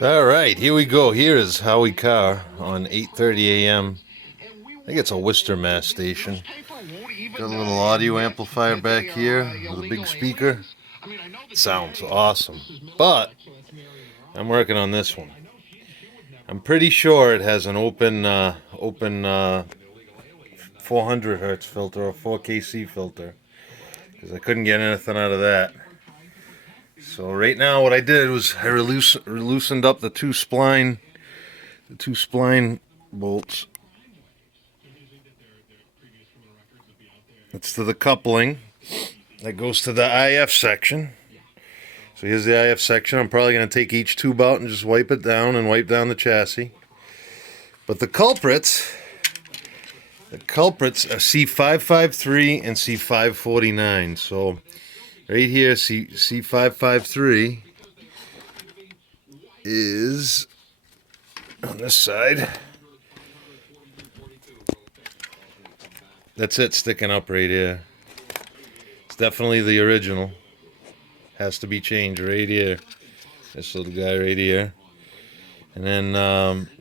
All right, here we go. Here is Howie Carr on 8:30 a.m. I think it's a Worcester, Mass station. Got a little audio amplifier back here with a big speaker. Sounds awesome. But I'm working on this one. I'm pretty sure it has an open 400 hertz filter or 4kc filter, because I couldn't get anything out of that. So right now what I did was I loosened up the two spline bolts. It's to the coupling that goes to the IF section. So here's the IF section. I'm probably going to take each tube out and just wipe it down and wipe down the chassis. But the culprits are C553 and C549. So right here, C553 is on this side. That's it sticking up right here. It's definitely the original. Has to be changed right here. This little guy right here. And then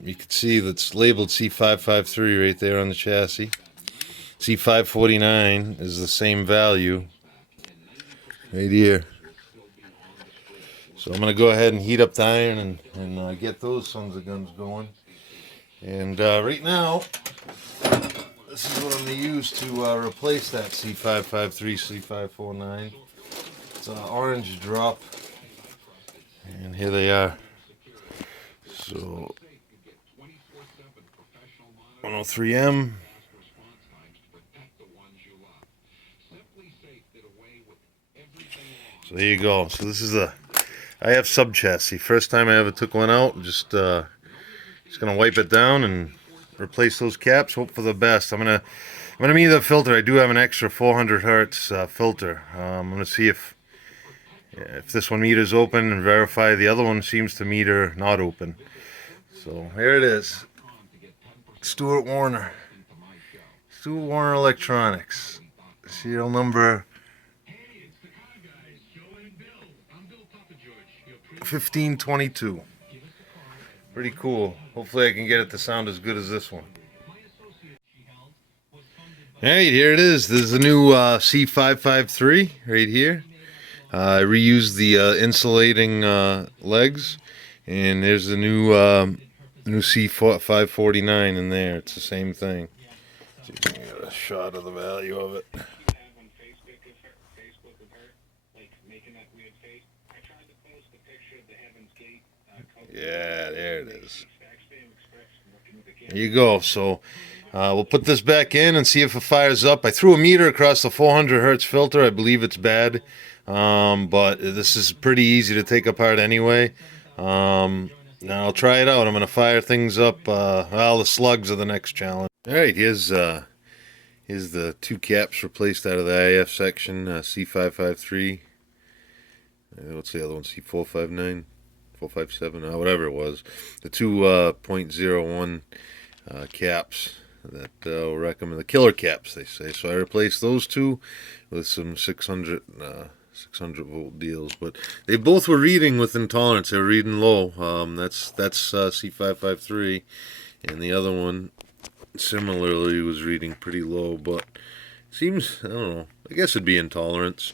you can see that's labeled C553 right there on the chassis. C549 is the same value right here. So I'm going to go ahead and heat up the iron and get those sons of guns going. And right now, this is what I'm going to use to replace that C553, C549. It's an orange drop, and here they are. So 103M. So there you go. So this is I have sub chassis. First time I ever took one out. Just gonna wipe it down and replace those caps. Hope for the best. I'm gonna meter the filter. I do have an extra 400 hertz filter. I'm gonna see if this one meters open and verify the other one seems to meter not open. So here it is. Stuart Warner Electronics. Serial number 1522. Pretty cool. Hopefully I can get it to sound as good as this one. Alright, here it is. This is the new C553 right here. I reused the insulating legs, and there's the new C549 in there. It's the same thing. See if we can get a shot of the value of it. Yeah, there it is. There you go. So we'll put this back in and see if it fires up. I threw a meter across the 400 hertz filter. I believe it's bad. But this is pretty easy to take apart anyway. Now I'll try it out. I'm going to fire things up. Well, the slugs are the next challenge. Alright, here's the two caps replaced out of the IF section. C553. What's the other one? C459? 457? Whatever it was. The two 0.01 caps that I'll recommend. The killer caps, they say. So I replaced those two with some 600 volt deals, but they both were reading within tolerance. They were reading low. That's C553, and the other one similarly was reading pretty low, but seems, I don't know, I guess it'd be in tolerance,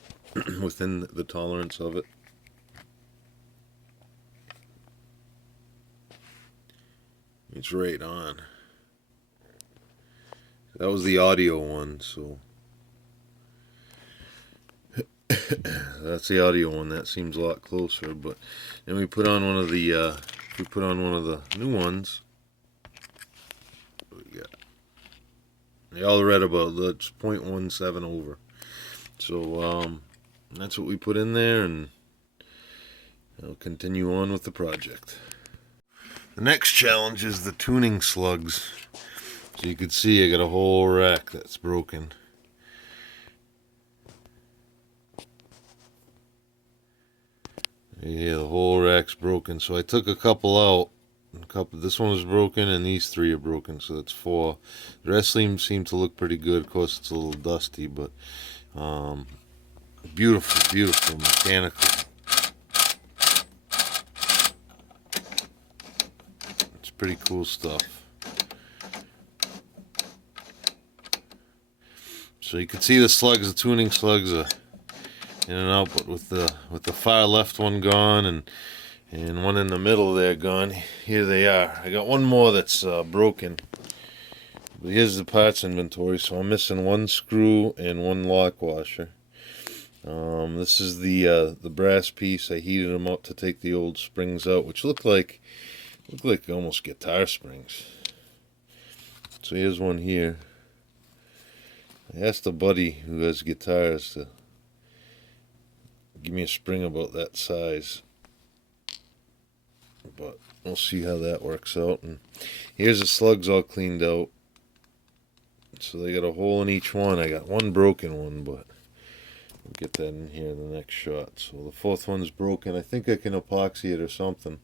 within the tolerance of it. It's right on. That was the audio one, so that's the audio one. That seems a lot closer. But then we put on one of the new ones. What we got? They all read about that's 0.17 over. So that's what we put in there, and I'll continue on with the project. The next challenge is the tuning slugs. So you can see I got a whole rack that's broken. Yeah, the whole rack's broken. So I took a couple out. This one was broken, and these three are broken. So that's 4. The rest seem to look pretty good. Of course, it's a little dusty, but beautiful, beautiful mechanical. pretty cool stuff. So you can see the slugs, the tuning slugs are in and out, but with the far left one gone and one in the middle there gone, here they are. I got one more that's broken. But here's the parts inventory. So I'm missing one screw and one lock washer. This is the brass piece. I heated them up to take the old springs out, which look like almost guitar springs. So here's one here. I asked a buddy who has guitars to give me a spring about that size, but we'll see how that works out. And here's the slugs all cleaned out. So they got a hole in each one. I got one broken one, but we'll get that in here in the next shot. So the fourth one's broken. I think I can epoxy it or something.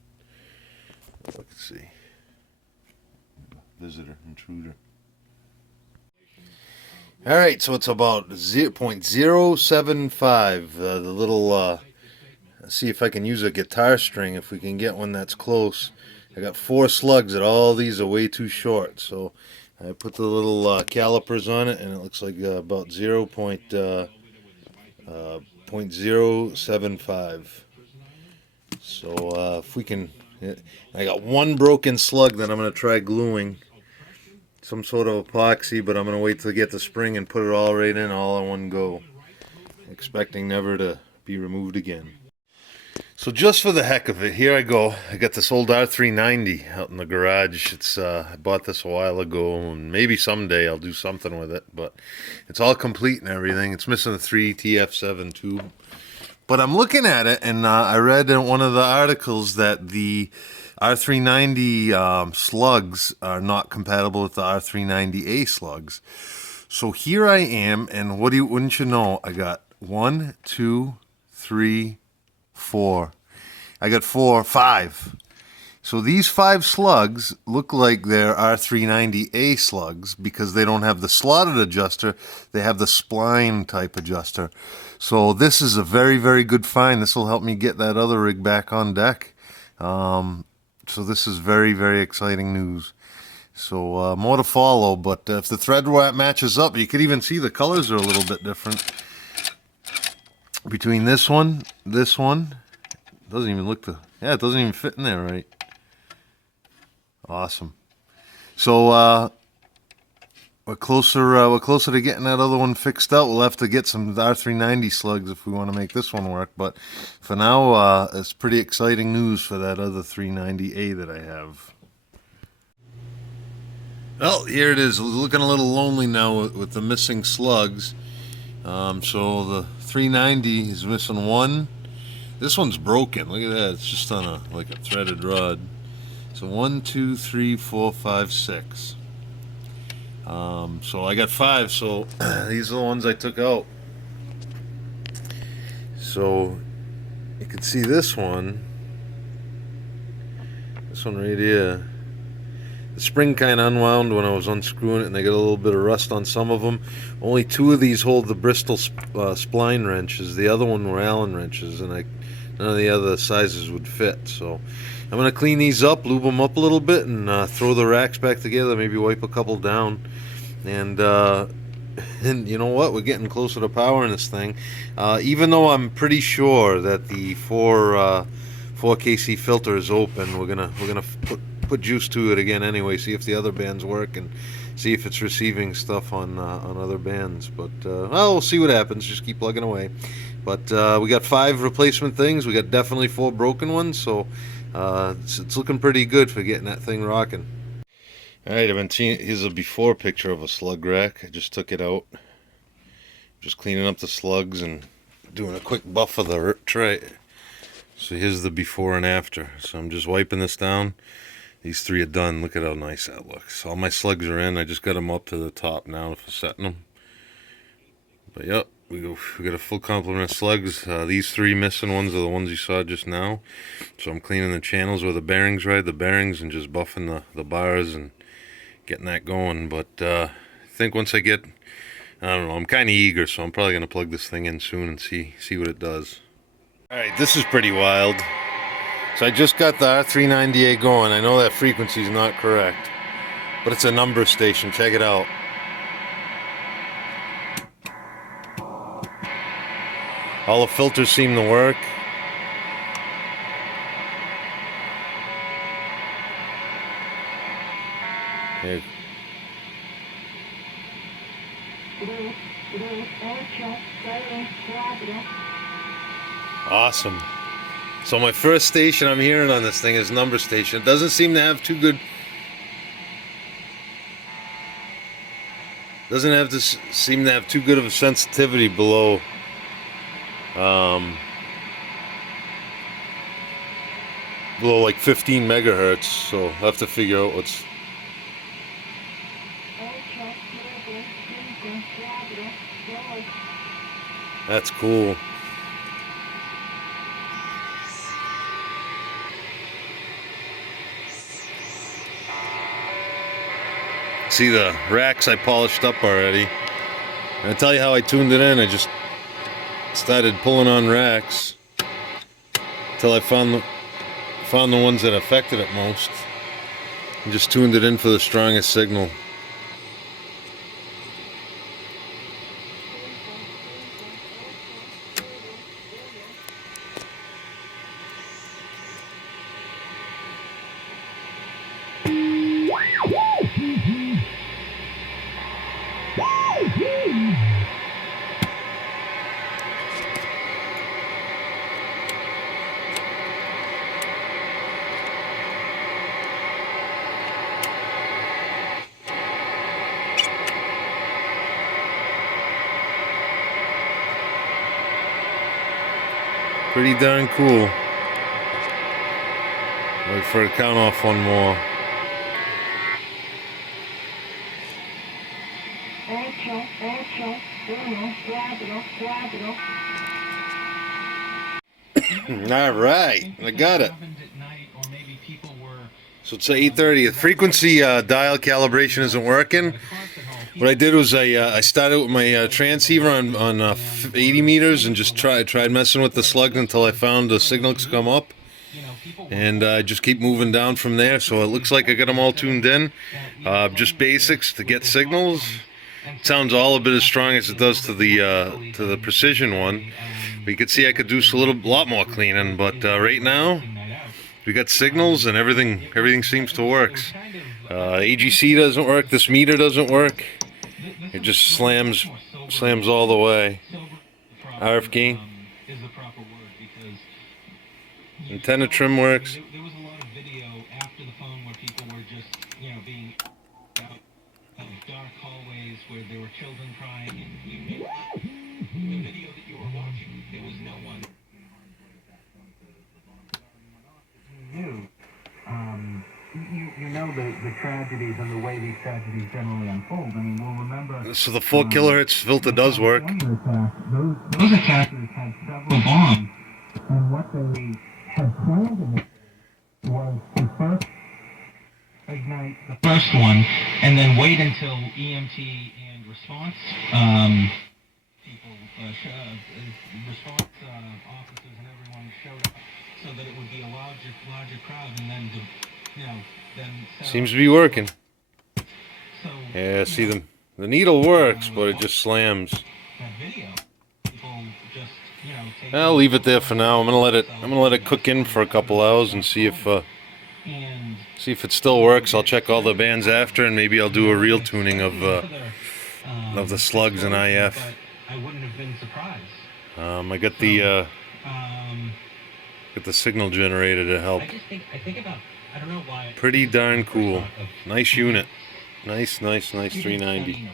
Let's see. Visitor, intruder. Alright, so it's about 0.075. The little, see if I can use a guitar string, if we can get one that's close. I got 4 slugs, and all these are way too short. So I put the little calipers on it, and it looks like about 0.075. So if we can, I got one broken slug that I'm going to try gluing. Some sort of epoxy, but I'm going to wait till I get the spring and put it all right in, all in one go. Expecting never to be removed again. So just for the heck of it, here I go. I got this old R-390 out in the garage. It's I bought this a while ago, and maybe someday I'll do something with it, but it's all complete and everything. It's missing the 3 TF7 tube. But I'm looking at it, and I read in one of the articles that the R-390 slugs are not compatible with the R-390A slugs. So here I am, and wouldn't you know, I got 1, 2, 3, 4. I got 5. So these 5 slugs look like they're R-390A slugs because they don't have the slotted adjuster, they have the spline type adjuster. So this is a very, very good find. This will help me get that other rig back on deck. So this is very, very exciting news. So more to follow, but if the thread matches up, you could even see the colors are a little bit different. Between this one, doesn't even look yeah, it doesn't even fit in there right. Awesome. So we're closer to getting that other one fixed out. We'll have to get some R390 slugs if we want to make this one work. But for now, it's pretty exciting news for that other 390A that I have. Well, here it is. Looking a little lonely now with the missing slugs. So the 390 is missing one. This one's broken. Look at that. It's just on like a threaded rod. So 1, 2, 3, 4, 5, 6. So I got 5, so these are the ones I took out. So you can see this one right here. The spring kind of unwound when I was unscrewing it, and they got a little bit of rust on some of them. Only 2 of these hold the Bristol spline wrenches. The other one were Allen wrenches, and none of the other sizes would fit. So I'm going to clean these up, lube them up a little bit, and throw the racks back together, maybe wipe a couple down. And you know what? We're getting closer to powering this thing. Even though I'm pretty sure that the 4KC filter is open, we're gonna put juice to it again anyway. See if the other bands work and see if it's receiving stuff on other bands. But well, we'll see what happens. Just keep plugging away. But we got 5 replacement things. We got definitely 4 broken ones. So it's looking pretty good for getting that thing rocking. Alright, I've been seeing, here's a before picture of a slug rack. I just took it out. Just cleaning up the slugs and doing a quick buff of the tray. So here's the before and after. So I'm just wiping this down. These 3 are done. Look at how nice that looks. All my slugs are in. I just got them up to the top now for setting them. But yep, we got a full complement of slugs. These 3 missing ones are the ones you saw just now. So I'm cleaning the channels where the bearings ride the bearings and just buffing the bars and getting that going. But I think once I get, I don't know, I'm kind of eager, so I'm probably going to plug this thing in soon and see what it does. Alright, this is pretty wild. So I just got the R-390A going. I know that frequency is not correct, but it's a number station. Check it out. All the filters seem to work. Here. Awesome. So my first station I'm hearing on this thing is number station. It doesn't seem to have too good. Doesn't have to seem to have too good of a sensitivity below. Below like 15 megahertz. So I'll have to figure out what's. That's cool. See the racks I polished up already. And I'll tell you how I tuned it in. I just started pulling on racks until I found the ones that affected it most. And just tuned it in for the strongest signal. Pretty darn cool. Wait for it to count off one more. All right, I got it. So it's 8:30. The frequency dial calibration isn't working. What I did was I started with my transceiver on 80 meters and just tried messing with the slugs until I found the signals come up, and I just keep moving down from there. So it looks like I got them all tuned in. Just basics to get signals. It sounds all a bit as strong as it does to the precision one. But you can see I could do a lot more cleaning. But right now we got signals and everything seems to work. AGC doesn't work. This meter doesn't work. It just slams all the way. RF key. Antenna trim works. There was a lot of video after the phone where people were just, being out of dark hallways where there were children crying, and the video that you were watching, there was no one. You know the tragedies and the way these tragedies generally unfold. I mean, we'll remember. So the 4 kilohertz filter does work. Those attackers had several bombs, and what they had planned in it was to first ignite the first one, and then wait until EMT and response people, response officers and everyone showed up, so that it would be a larger crowd, and then Seems to be working. So, yeah, see the needle works, but it just slams. That video, people just, I'll leave it there for now. I'm gonna let it cook in for a couple hours and see if it still works. I'll check all the bands after, and maybe I'll do a real tuning of the slugs and IF. I wouldn't have been surprised. I got the signal generator to help. I think about, I don't know why. Pretty darn cool. Nice unit. Nice 390.